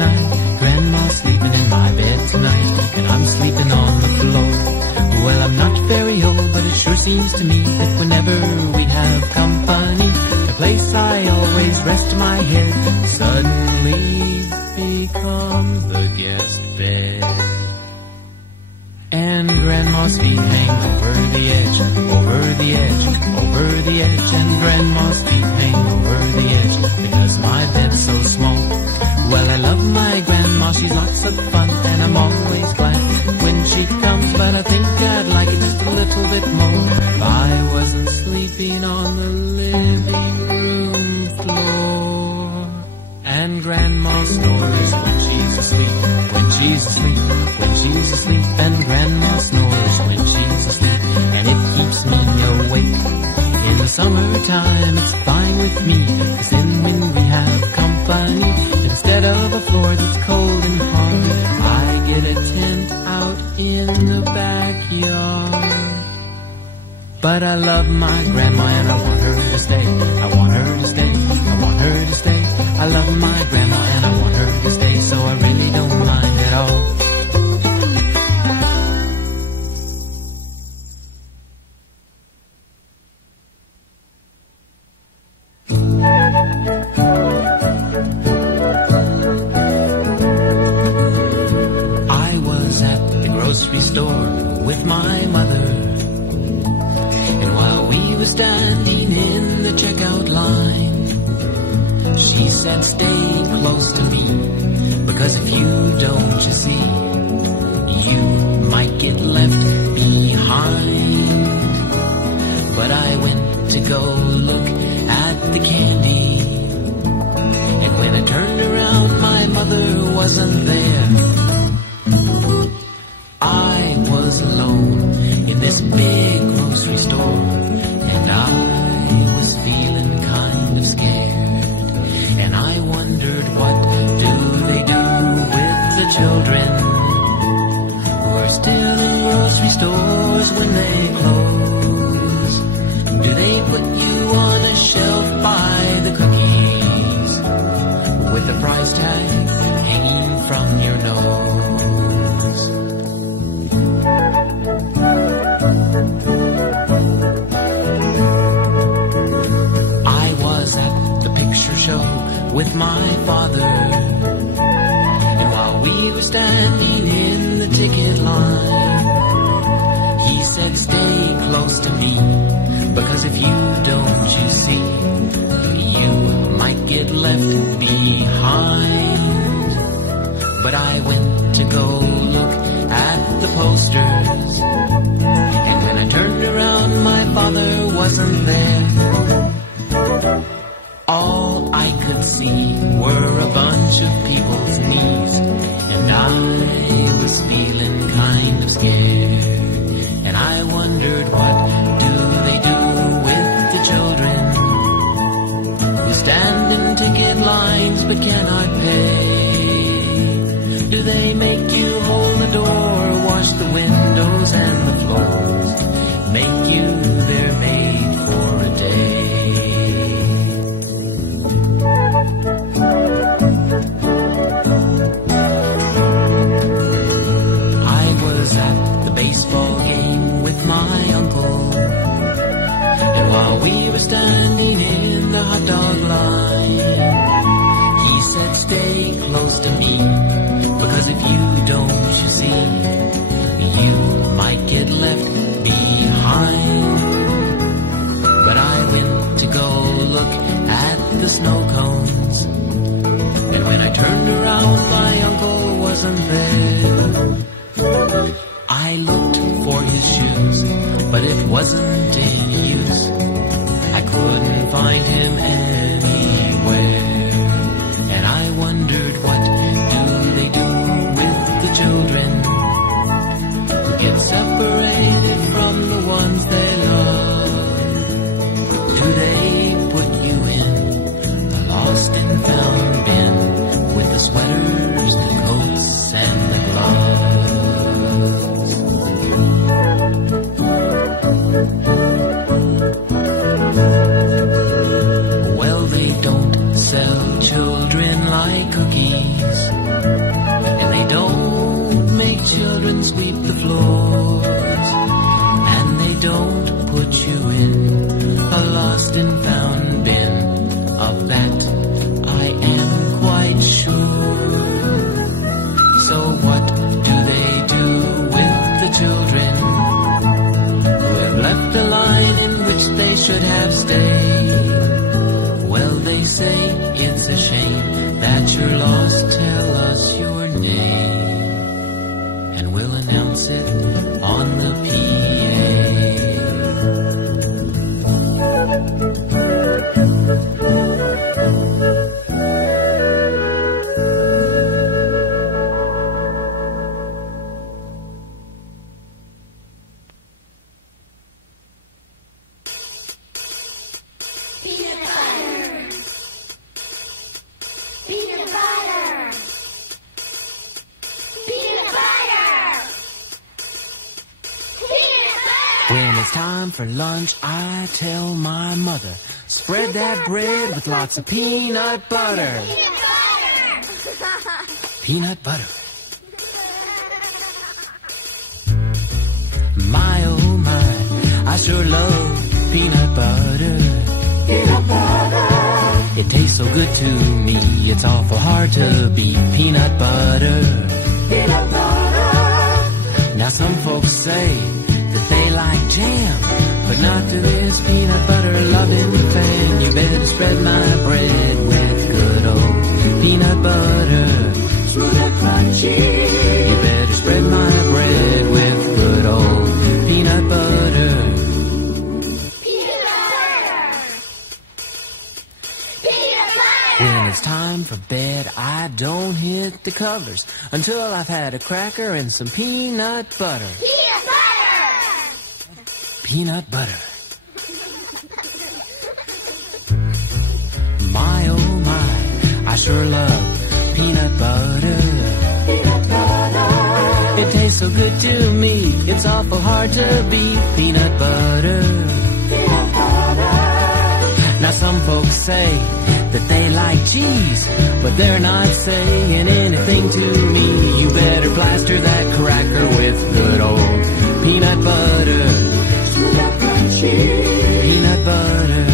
tonight. Grandma's sleeping in my bed tonight, and I'm sleeping on the floor. Well, I'm not very old, but it sure seems to me that whenever we have company, the place I always rest my head suddenly becomes the guest bed. And Grandma's feet hang over the edge, over the edge, over the edge. And Grandma's feet hang over the edge because my bed's so small. Well, I love my grandma, she's lots of fun, and I'm always glad when she comes. But I think I'd like it just a little bit more if I wasn't sleeping on the living room floor. And Grandma snores when she's asleep, when she's asleep, when she's asleep. And Grandma snores when she's asleep, and it keeps me awake. In the summertime it's fine with me, 'cause then when we have company, instead of a floor that's cold and hard, I get a tent out in the backyard. But I love my grandma and I want her to stay. I want her to stay, I want her to stay. I love my grandma and I want her to stay, so I really don't mind at all. I was at the grocery store with my mother, and while we were standing in the checkout line, she said, "Stay close to me, because if you don't, you see, you might get left behind." But I went to go look at the candy, and when I turned around, my mother wasn't there. I was alone in this big grocery store, and I was feeling kind of scared. And I wondered, what do they do with the children who are still in grocery stores when they close? Do they put you on a shelf by the cookies with the price tag hanging from your nose? I was at the picture show with my father, and while we were standing in the ticket line, he said, "Stay close to me, because if you don't, you see, you might get left behind." But I went to go look at the posters, and when I turned around, my father wasn't there. All I could see were a bunch of people's knees, and I was feeling kind of scared. And I wondered, what do they do with the children who stand in ticket lines but cannot pay? Do they make you hold the door, wash the windows and the floors, make you their maid for a day? I was at the baseball game with my uncle, and while we were standing in the hot dog line, he said, "Stay close to me, because if you don't, you see, you might get left behind." But I went to go look at the snow cones, and when I turned around, my uncle wasn't there. I looked for his shoes, but it wasn't any use. I couldn't find him anywhere. And I wondered, what do they do with the children who get separated from the ones they love? Do they put you in a lost make children sweep the floors, and they don't put you in a lost and found bin. Of that I am quite sure. So what do they do with the children who have left a line in which they should have stayed? Well, they say it's a shame that you're lost. Tell us your name, and we'll announce it on the PA. When it's time for lunch, I tell my mother, spread that bread with lots of peanut butter. Peanut butter. My oh my, I sure love peanut butter. Peanut butter. It tastes so good to me, it's awful hard to beat peanut butter. Peanut butter. Now some folks say that they like jam, but not to this peanut butter loving fan. You better spread my bread with good old peanut butter. Smooth and crunchy. You better spread my bread with good old peanut butter. Peanut butter. Peanut butter. When it's time for bed, I don't hit the covers until I've had a cracker and some peanut butter. Peanut butter. Peanut butter. My oh my, I sure love peanut butter. Peanut butter. It tastes so good to me, it's awful hard to beat peanut butter. Peanut butter. Now some folks say that they like cheese, but they're not saying anything to me. You better plaster that cracker with good old peanut butter. Smooth and crunchy. Peanut butter.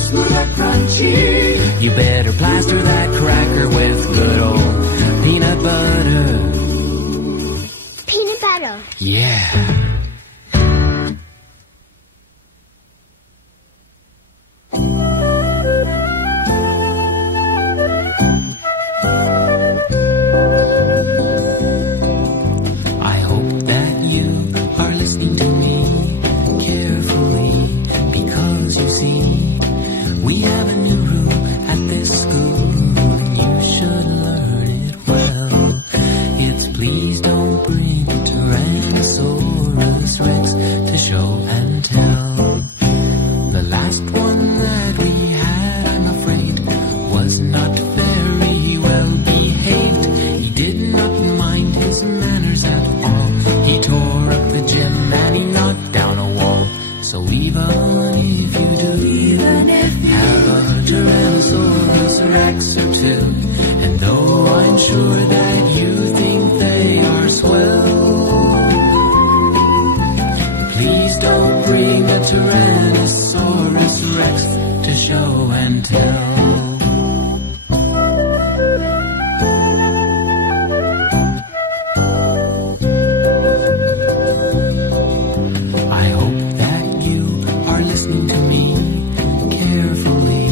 Smooth and crunchy. You better plaster that cracker with good old peanut butter. Peanut butter. Yeah. I hope that you are listening to me carefully, because you see, we have a new rule at this school, and you should learn it well. It's please don't bring a Tyrannosaurus Rex to show and tell. The last one that we had, I'm afraid, was not very well behaved. He did not mind his manners at all. He tore up the gym and he knocked down a wall. So even if you do have a Tyrannosaurus Rex or two, and though I'm sure that you think they are swell, please don't bring a Tyrannosaurus Rex to show and tell. I hope that you are listening to me carefully,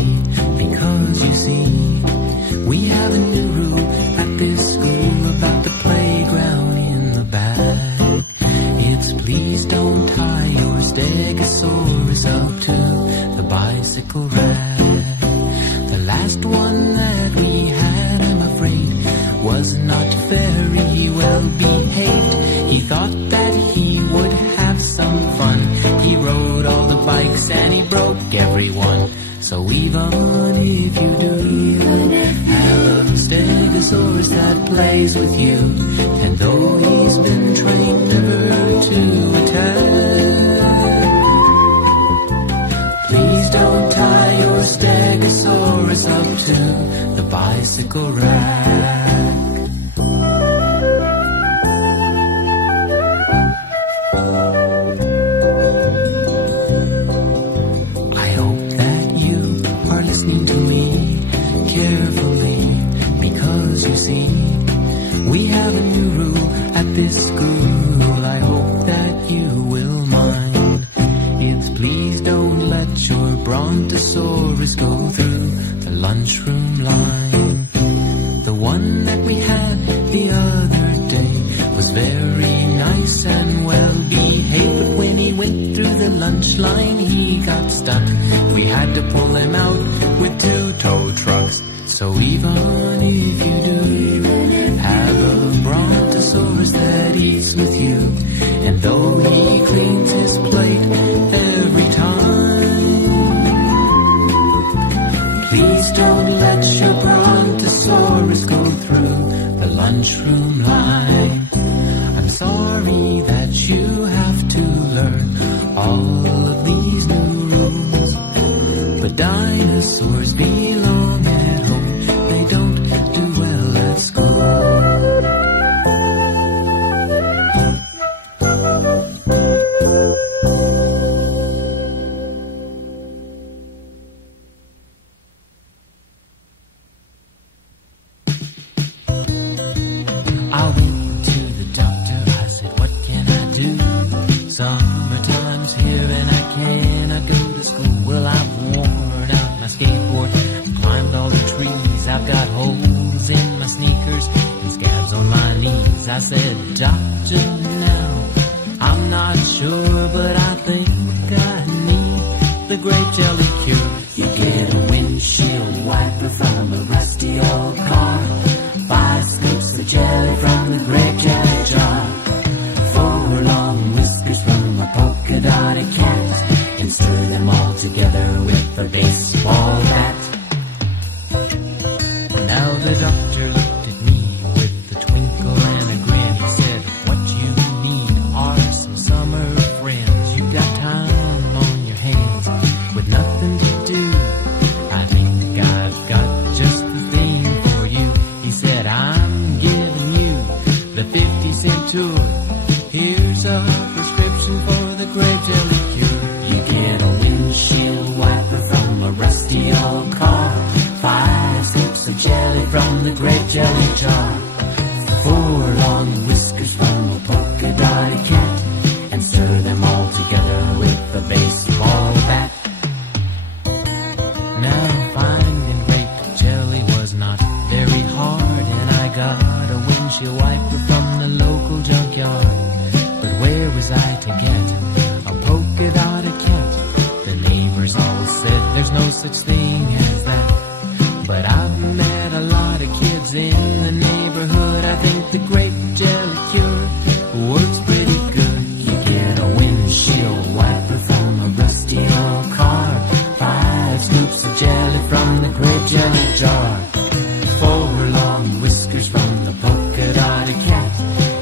because you see, we have a new rule at this school about the playground in the back. It's please don't tie your Stegosaurus up to the bicycle rack. The last one that we had, I'm afraid, was not very well behaved. He thought that he would have some fun. He rode all the bikes and he broke everyone. So even if you do have a Stegosaurus that plays with you, and though he's been trained never to attack, please don't tie your Stegosaurus up to the bicycle rack. lunch line he got stuck. We had to pull him out with 2 tow trucks. So even if you do have a brontosaurus that eats with you, and though he cleans his plate every time, please don't let your brontosaurus go through the lunchroom line. I'm sorry that you have to learn all of these new rules, but dinosaurs belong at home. They don't do well at school. I went to the doctor, I said, what can I do? Summertime's here and I cannot go to school. Well, I've worn out my skateboard, climbed all the trees. I've got holes in my sneakers and scabs on my knees. I said, doctor, now I'm not sure, but I think I need the grape jelly cure. You get a windshield wiper from a rusty old car, 5 scoops of jelly from the grape jelly jar, 4 long whiskers from a polka dotted cat, and stir them all together with a baseball bat. Now the doctor looked at me with a twinkle and a grin. He said, what you need are some summer friends. You got time on your hands with nothing to do. I think I've got just the thing for you. He said, I'm giving you the 50-cent tour. Here's a prescription for the grape jelly cure. You get a windshield wiper from a rusty old car, 5 scoops of jelly from the grape jelly jar, 4 long whiskers from a polka dotted cat, and stir them all together with a baseball bat. Now finding grape jelly was not very hard, and I got a windshield wiper from the local junkyard. But where was I to get a polka dotted cat? The neighbors all said there's no such thing as that. But I've met a lot of kids in the neighborhood. I think the grape jelly cure works pretty good. You get a windshield wiper from a rusty old car, 5 scoops of jelly from the grape jelly jar, 4 long whiskers from the polka dotted cat,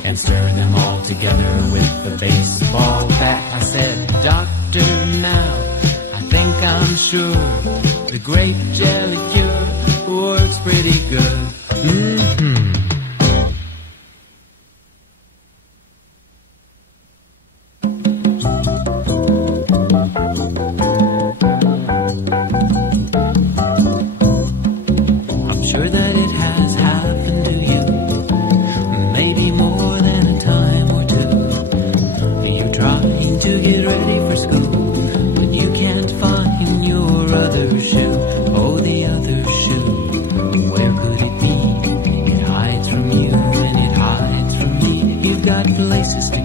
and stir them all together with a baseball bat. I said, doctor, now I think I'm sure the grape jelly cure works pretty good. I'm sure that it has happened to you, maybe more than a time or two. You're trying to get ready for school, but you can't find your other shoe. Oh, the other shoe, where could it be? It hides from you and it hides from me. You've got places to